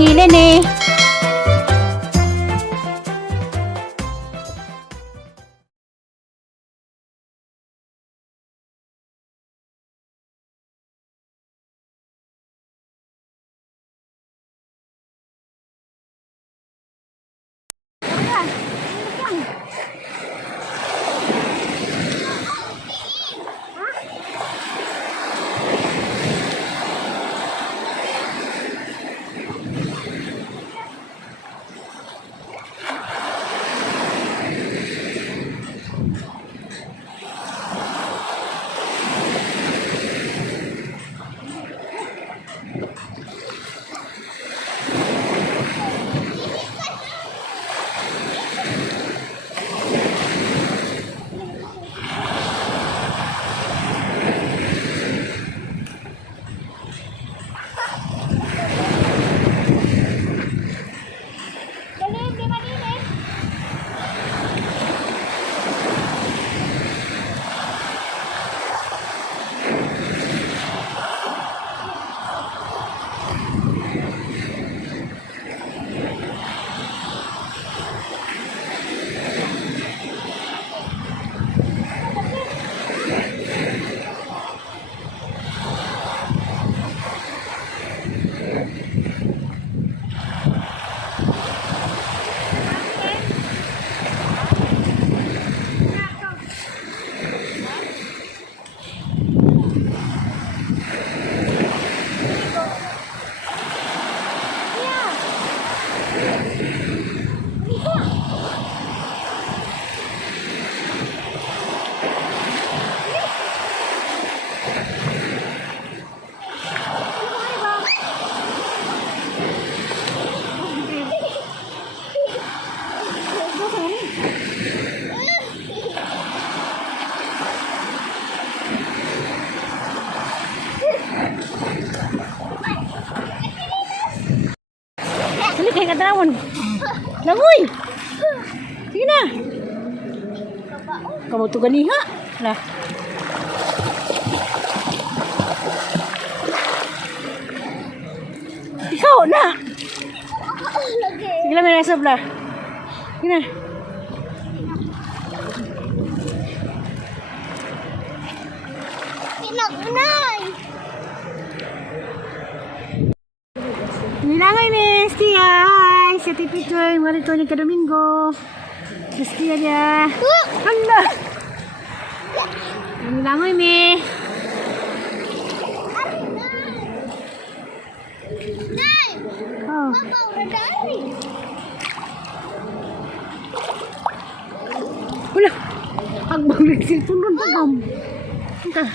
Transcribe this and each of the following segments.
hilin eh. Kayak katawan. Langoy. Sige na. Kamu tuh ganiha. Lah. Ikaw na. Sige lang may nasa bla. Sige na. Pinag-unay. Nilangay ni Stia. Hi, si Titi Choy. Marito niya ka Domingo. Si Stia dia. Hala. Nilangay ni. Nay! Oh. Mama, udah dari. Wala. Agbang nagsilpon doon pa kam. Entah.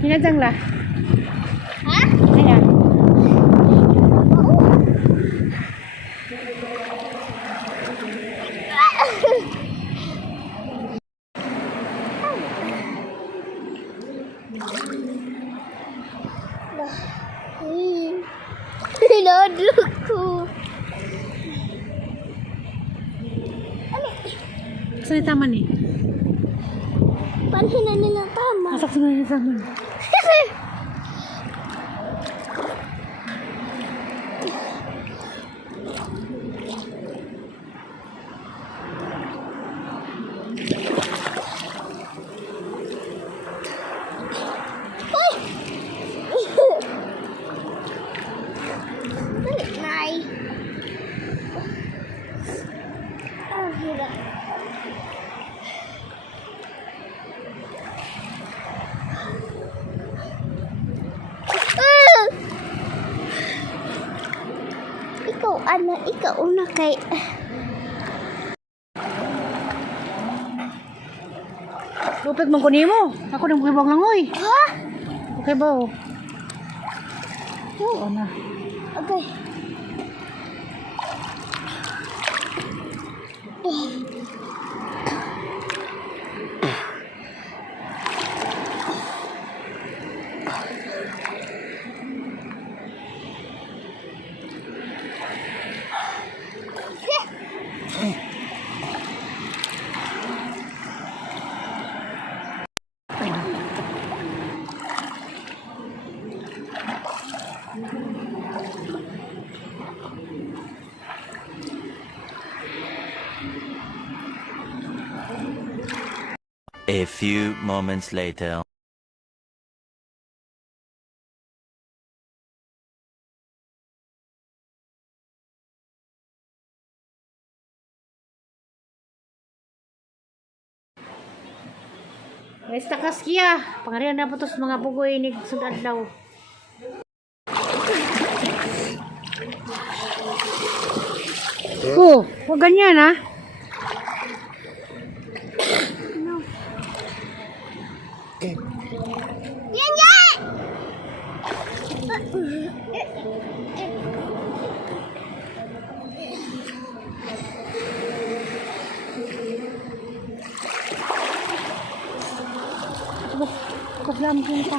Hinatang lah. Hah? Ayan. Pinodoko. Saan yung taman eh? Panhin na nila tama. Masak sa yung taman. Balik, Nay. Ah, hirap. Ikaw una kay Lupit mong kunin mo. Ako nang bukibaw lang oy. ha? Bukibaw. Oo na. Okay. A few moments later. Guys, takas kiya. Pangarihan na po tos mga bugoy ni sudad daw. Oh, huwag ganyan ha. Yan, yan! Kaglam kita.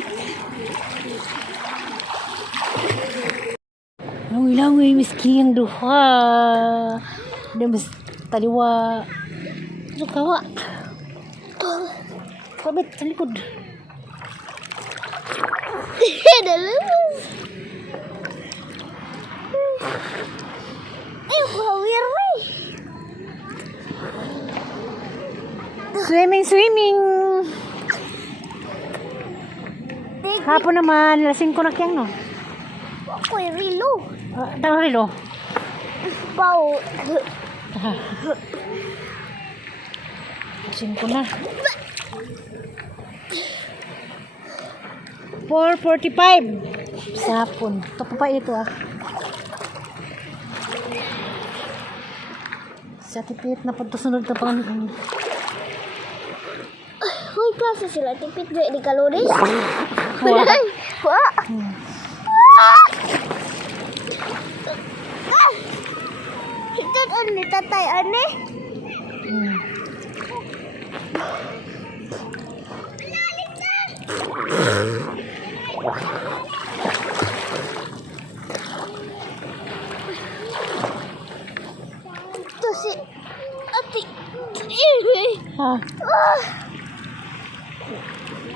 Langoy-langoy miski yang duha. Dia mas taliwa. Itu kawa. Kabit sa likod. Dalam. Bawir nih. Swimming. Hapon naman, lasing ko na kiyang no. Ako yung rilo. Tawag rilo. Bau. Lasing ko na. 4:45 sa hapon. Ito pa ito ah. Sa tipit na pagtusunod na pang Hoy, klase sila. Tipit gaya di kaloris. Wah. Wah. Ito ni tatay ane. Ito si ati. Ha.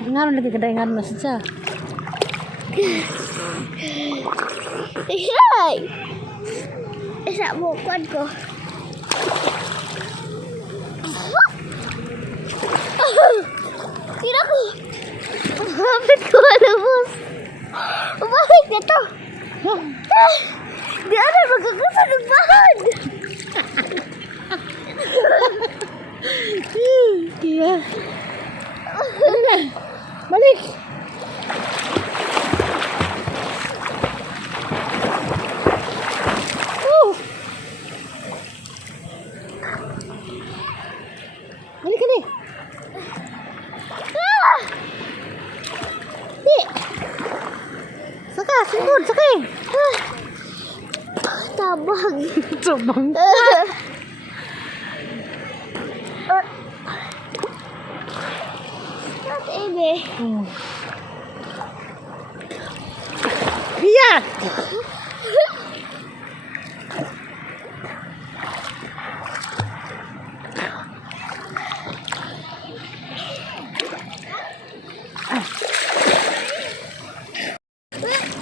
Ngaron lagi kada ngaron na siya. Ay. Isa mo kwan ko. Tira ko. Bakit ko alamos? Bakit nito? Di ano magkakasa ng bahan. Iya. Balik. Balik ka ni. Saka, singkod, sakay. Tabang. Sabang. Not ebe. Iya.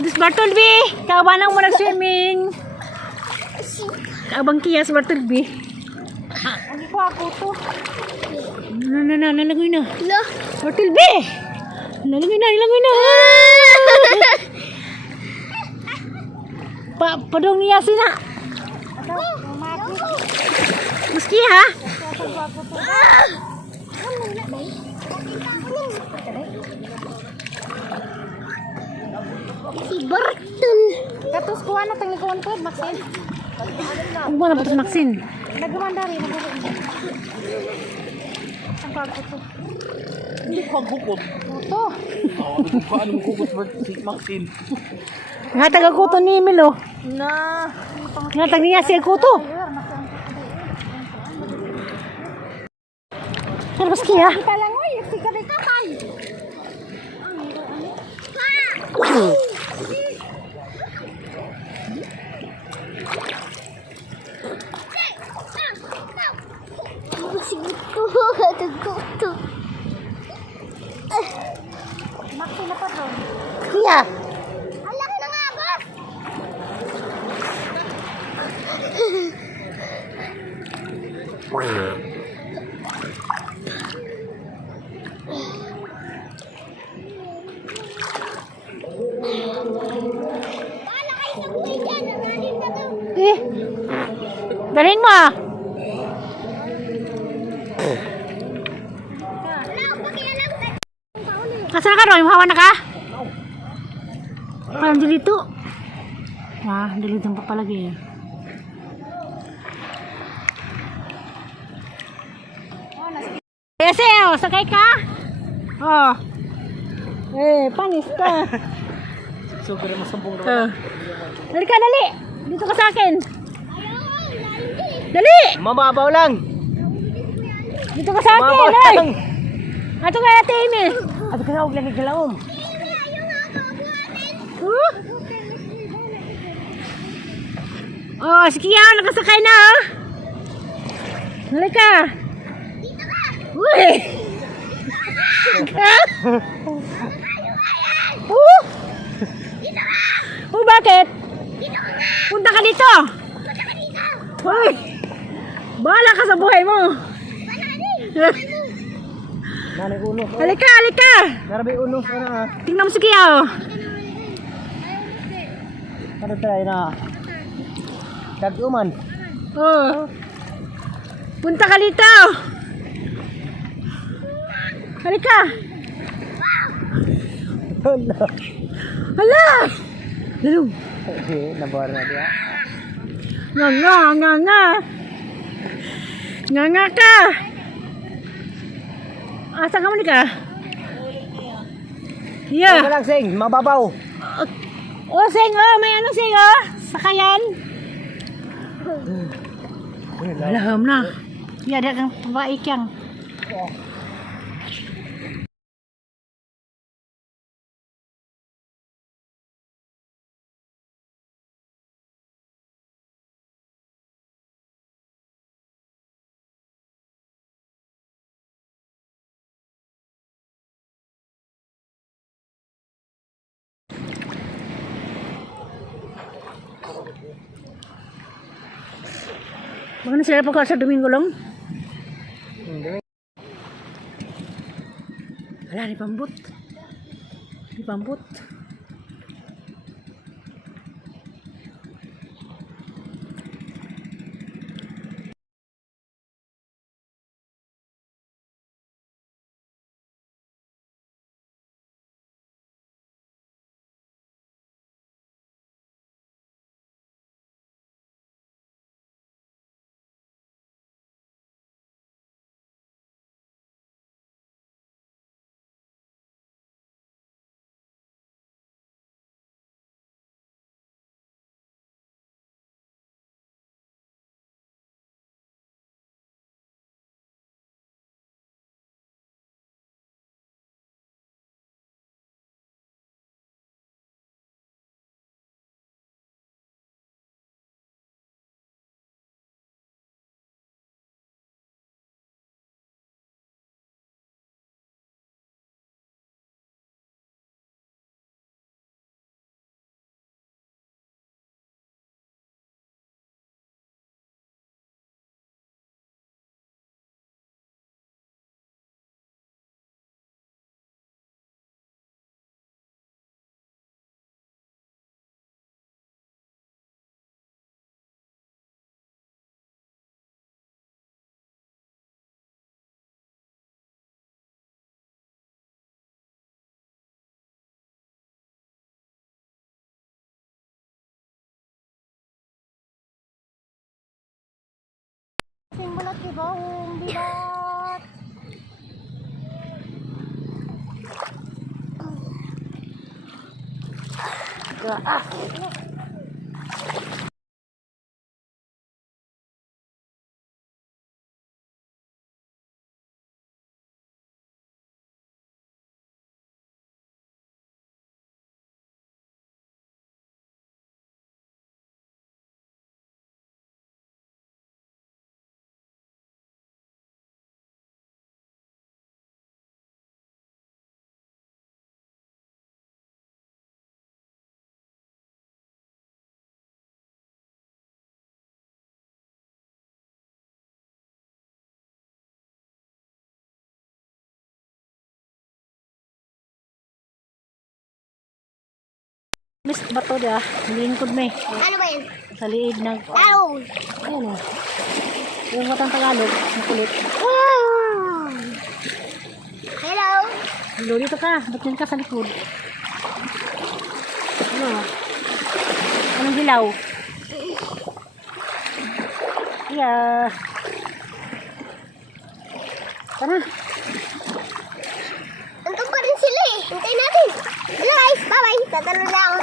This Bartleby, kawanang mo nag-swimming. Kaabang kiyas Bartleby. Ano ko ako to? Nalagoy na. Lo. Bartleby! Nalagoy na. Padong niya sina. Meski ha? Si Barton. Katus ko ano tang likuan ko, Maxine. Kung mo na patos Maxine. Nagumandari. Ang pagkuto. Hindi ko ang hukot. Kuto. Paano mo hukot ba si Maxine? Hatag ang kuto ni Milo. Na. Hatag niya si kuto. Pero meski ha? Kita lang oy, si kakay. Gusto. Maxine na pa doon. Kia. Alam na nga ba? Galing mo. Kasana ka ron? Hawa na ka? Parang dilito. Dilito pa palagi. Eseo, sakay ka? Oh. Panis ka. Super masambong naman. Dali ka, dali. Dito ka sa akin. Dali. Mababaw lang. Dito ka sa akin. Mababaw Ay. lang. Ato kaya Amy. Ato ka na, huwag lang igalaom. Oh, sige yan. Nakasakay na. Oh. Dali ka. Uy. Bakit? Punta ka dito. Uy. Bahala ka sa buhay mo. Nanay uno. Halika, halika. Narabi uno. Tingnan mo sige oh. Ano tayo na? Kaguman. Oh. Punta ka dito. Halika. Hala. Hala. Lalo. Nabuhar na dia. Nga. Nga ka. Asa ka man ka? Yeah. Ano lang sing, mababaw. Oh, sing oh, may ano sing oh. Sakayan. Laham na. Ya, dia kang baik yang. Mana sila pa sa Domingo lang? Wala, ni pambut. Ni pambut. Simbalat di bawang bilat. Miss bato dia, lingkod me. Ano ba yan? Sa liig ng... Ow! Ayun o. Yung matang Tagalog, makulit. Wow! Hello? Hello, dito ka. Ba't yan ka sa likod? Ano? Anong hilaw? Yeah. Tara. Nandun pa rin sila eh. Hintayin natin. Hello guys, bye-bye. Tatanong lang.